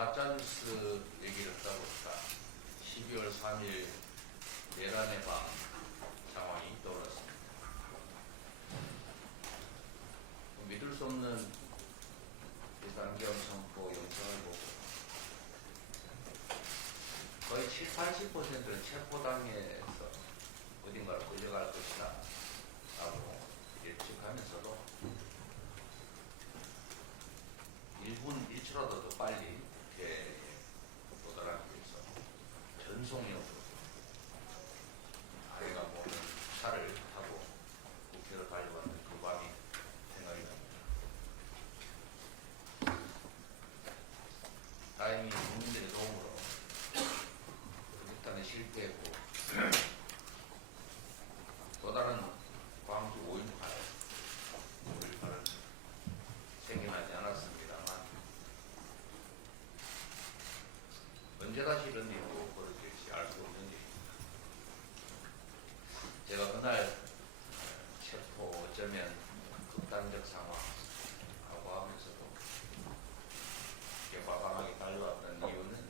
가짜뉴스 얘기를 하다 보니까 12월 3일 내란의 밤 상황이 떠올랐습니다. 믿을 수 없는 비상경 선포 영상을 보고 거의 70~80%는 체포당해서 어딘가로 끌려갈 것이다 라고 예측하면서도 1분 1초라도 더 빨리 도달하기 위해서 전속력으로 아이가 모는 차를 타고 국회로 달려왔던 그 밤이 생각이 납니다. 다행히 국민들의 도움으로 일단은 실패했고 또 다른 광주 5.18은 생겨나지 않았습니다만 언제 다시 이런 일이 또 벌어질지 알 수 없는 일입니다. 제가 그날 체포 어쩌면 극단적 상황하고 하면서도 이렇게 과감하게 달려왔던 이유는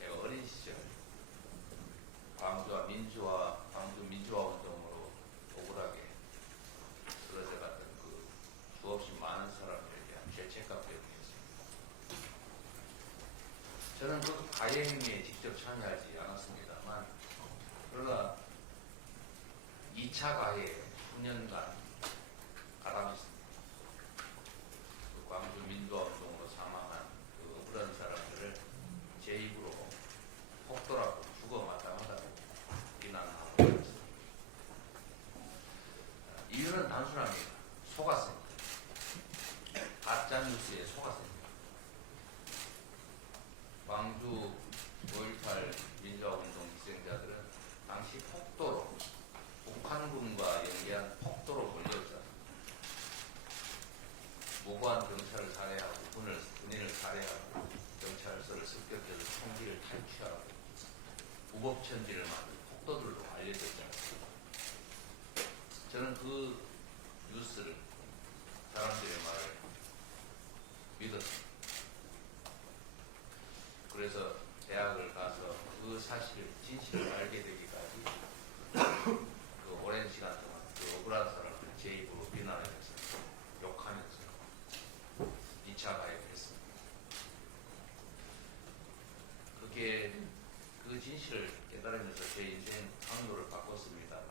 제가 어린 시절 광주 민주화 운동으로 억울하게 쓰러져 갔던 그 수없이 많은 사람들에 대한 죄책감 때문이었습니다. 저는 그 가해 행위에 직접 참여하지 않았습니다만 그러나 2차 가해에 수년간 가담했습니다. 그 광주 민주화 운동으로 사망한 그 억울한 사람들을 제 입으로 폭도라고 죽어 마땅하다고 비난하고 있습니다. 이유는 단순합니다. 속았습니다. 가짜뉴스에 속았습니다. 광주 5.18 민주화운동 희생자들은 당시 폭도로 북한군과 연계한 폭도로 몰려있었습니다. 무고한 경찰을 살해하고 군인을 살해하고 경찰서를 습격해서 총기를 탈취하고 무법천지를 만든 폭도들로 알려졌지 않습니까? 저는 그 뉴스를 사람들의 말을 믿었습니다. 그래서 대학을 가서 그 사실, 진실을 알게 되기까지 그 오랜 시간 동안 그 억울한 사람을 제 입으로 비난하면서 욕하면서 2차 가해를 했습니다. 그게 그 진실을 깨달으면서 제 인생 항로를 바꿨습니다만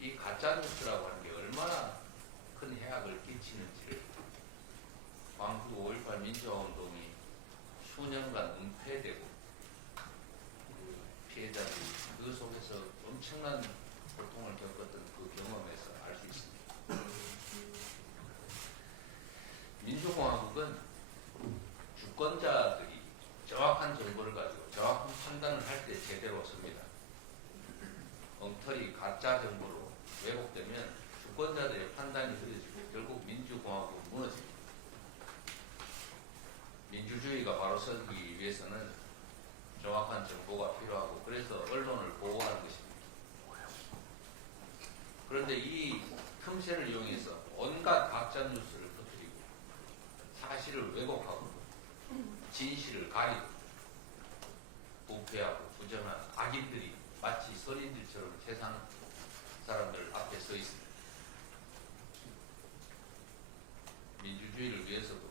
이 가짜뉴스라고 하는 게 얼마나 큰 해악을 끼치는지를 광주 5.18 민주화운동이 수년간 은폐되고 그 피해자들이 그 속에서 엄청난 고통을 겪었던 그 경험에서 알 수 있습니다. 민주공화국은 주권자들이 정확한 정보를 가지고 정확한 판단을 할 때 제대로 섭니다. 엉터리 가짜 정보로 왜곡되면 주권자들의 판단이 흐려지고 결국 민주공화국은 무너집니다. 민주주의가 바로 서기 위해서는 정확한 정보가 필요하고 그래서 언론을 보호하는 것입니다. 그런데 이 틈새를 이용해서 온갖 가짜뉴스를 퍼뜨리고 사실을 왜곡하고 진실을 가리고 부패하고 부정한 악인들이 마치 선인들처럼 세상 사람들 앞에 서 있습니다. 민주주의를 위해서도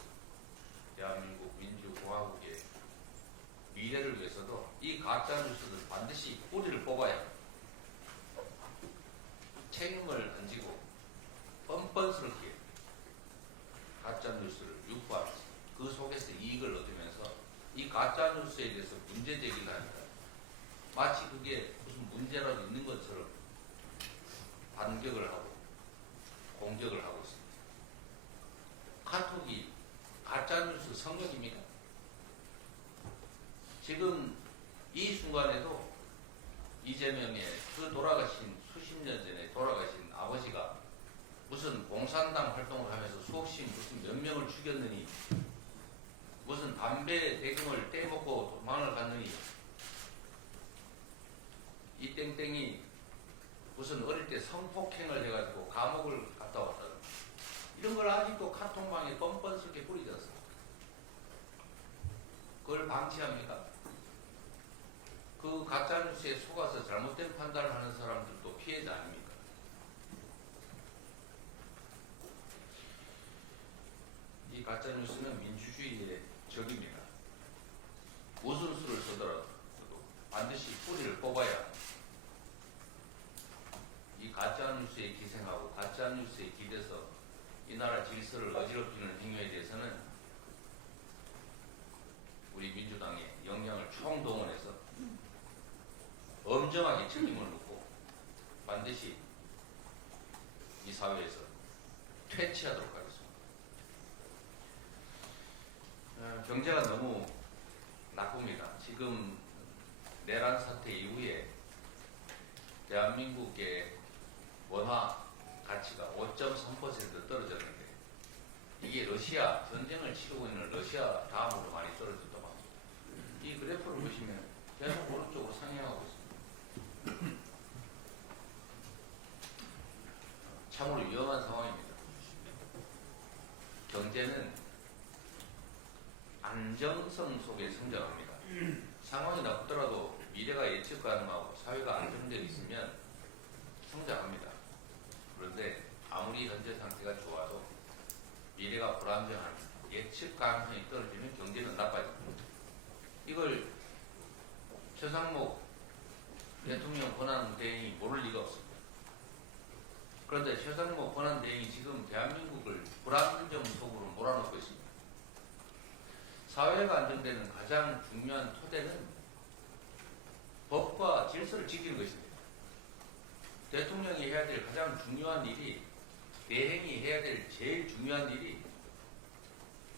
대한민국 민주공화국의 미래를 위해서도 이 가짜뉴스는 반드시 뿌리를 뽑아야 합니다. 책임을 안 지고 뻔뻔스럽게 가짜뉴스를 유포하면서 그 속에서 이익을 얻으면서 이 가짜뉴스에 대해서 문제제기를 합니다. 마치 그게 무슨 문제라도 있는 것처럼 반격을 하고 공격을 하고 있습니다. 카톡이 가짜뉴스 선거입니까? 지금 이 순간에도 이재명의 그 수십 년 전에 돌아가신 아버지가 무슨 공산당 활동을 하면서 수없이 무슨 몇 명을 죽였느니 무슨 담배 대금을 떼먹고 도망을 갔느니 이 땡땡이 무슨 어릴 때 성폭행을 해가지고 감옥을 갔다 왔다. 이런 걸 아직도 카톡방에 뻔뻔스럽게 뿌리졌어요. 그걸 방치합니까? 그 가짜뉴스에 속아서 잘못된 판단을 하는 사람들도 피해자 아닙니까? 이 가짜뉴스는 민주주의의 적입니다. 무슨 수를 쓰더라도 반드시 뿌리를 뽑아야 합니다. 이 가짜뉴스에 기생하고 가짜뉴스에 기대서 이 나라 질서를 어지럽히는 행위에 대해서는 우리 민주당의 역량을 총동원해서 엄정하게 책임을 묻고 반드시 이 사회에서 퇴치하도록 하겠습니다. 경제가 너무 나쁩니다. 지금 내란 사태 이후에 대한민국의 원화 가치가 5.3% 떨어졌는데 이게 러시아 전쟁을 치르고 있는 러시아 다음으로 많이 떨어졌다고 합니다. 이 그래프를 보시면 계속 오른쪽으로 상향하고 있습니다. 참으로 위험한 상황입니다. 경제는 안정성 속에 성장합니다. 상황이 나쁘더라도 미래가 예측 가능하고 사회가 안정되어 있으면 성장합니다. 그런데 아무리 현재 상태가 좋아도 미래가 불안정한 예측 가능성이 떨어지면 경제는 나빠집니다. 이걸 최상목 대통령 권한대행이 모를 리가 없습니다. 그런데 최상목 권한대행이 지금 대한민국을 불안정 속으로 몰아넣고 있습니다. 사회가 안정되는 가장 중요한 토대는 법과 질서를 지키는 것입니다. 대통령이 해야 될 가장 중요한 일이, 대행이 해야 될 제일 중요한 일이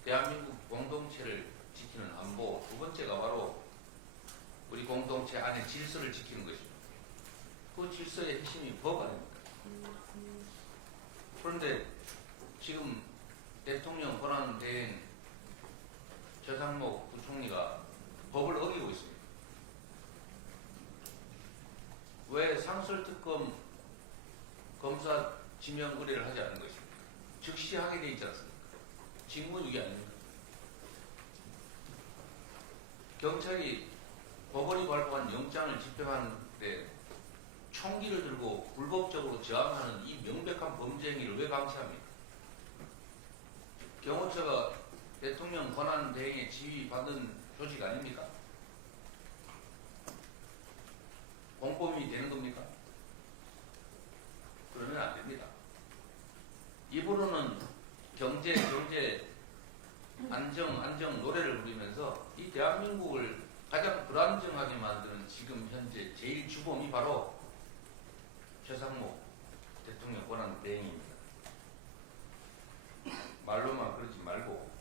대한민국 공동체를 지키는 안보, 두 번째가 바로 우리 공동체 안에 질서를 지키는 것입니다. 그 질서의 핵심이 법 아닙니까? 그런데 지금 대통령 권한대행 최상목 부총리가 법을 어기고 있습니다. 왜 상설특검 검사 지명 의뢰를 하지 않는 것입니까? 즉시 하게 돼 있지 않습니까? 직무유기 아닙니까? 경찰이 법원이 발부한 영장을 집행하는데 총기를 들고 불법적으로 저항하는 이 명백한 범죄 행위를 왜 방치합니까? 경호처가 대통령 권한 대행에 지휘받는 조직 아닙니까? 공범이 되는 겁니까? 그러면 안 됩니다. 입으로는 경제 안정 노래를 부리면서 이 대한민국을 가장 불안정하게 만드는 지금 현재 제일 주범이 바로 최상목 대통령 권한 대행입니다. 말로만 그러지 말고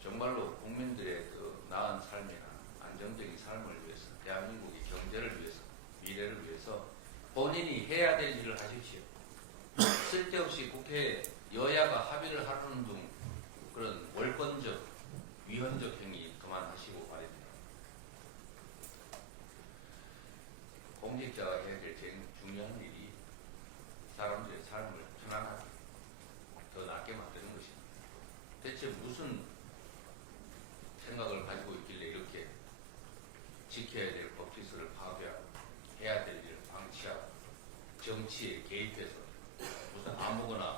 정말로 국민들의 그 나은 삶이나 안정적인 삶을 위해서, 대한민국의 경제를 위해서, 미래를 위해서 본인이 해야 될 일을 하십시오. 쓸데없이 국회에 여야가 합의를 하는 등 그런 월권적, 위헌적 행위 그만하시고 말입니다. 공직자가 해야 될 제일 중요한 일이 사람들의 삶을 편안하게, 더 낫게 만드는 것입니다. 대체 무슨 생각을 가지고 있길래 이렇게 지켜야 될 법질서를 파괴하고 해야 될 일을 방치하고 정치에 개입해서 무슨 아무거나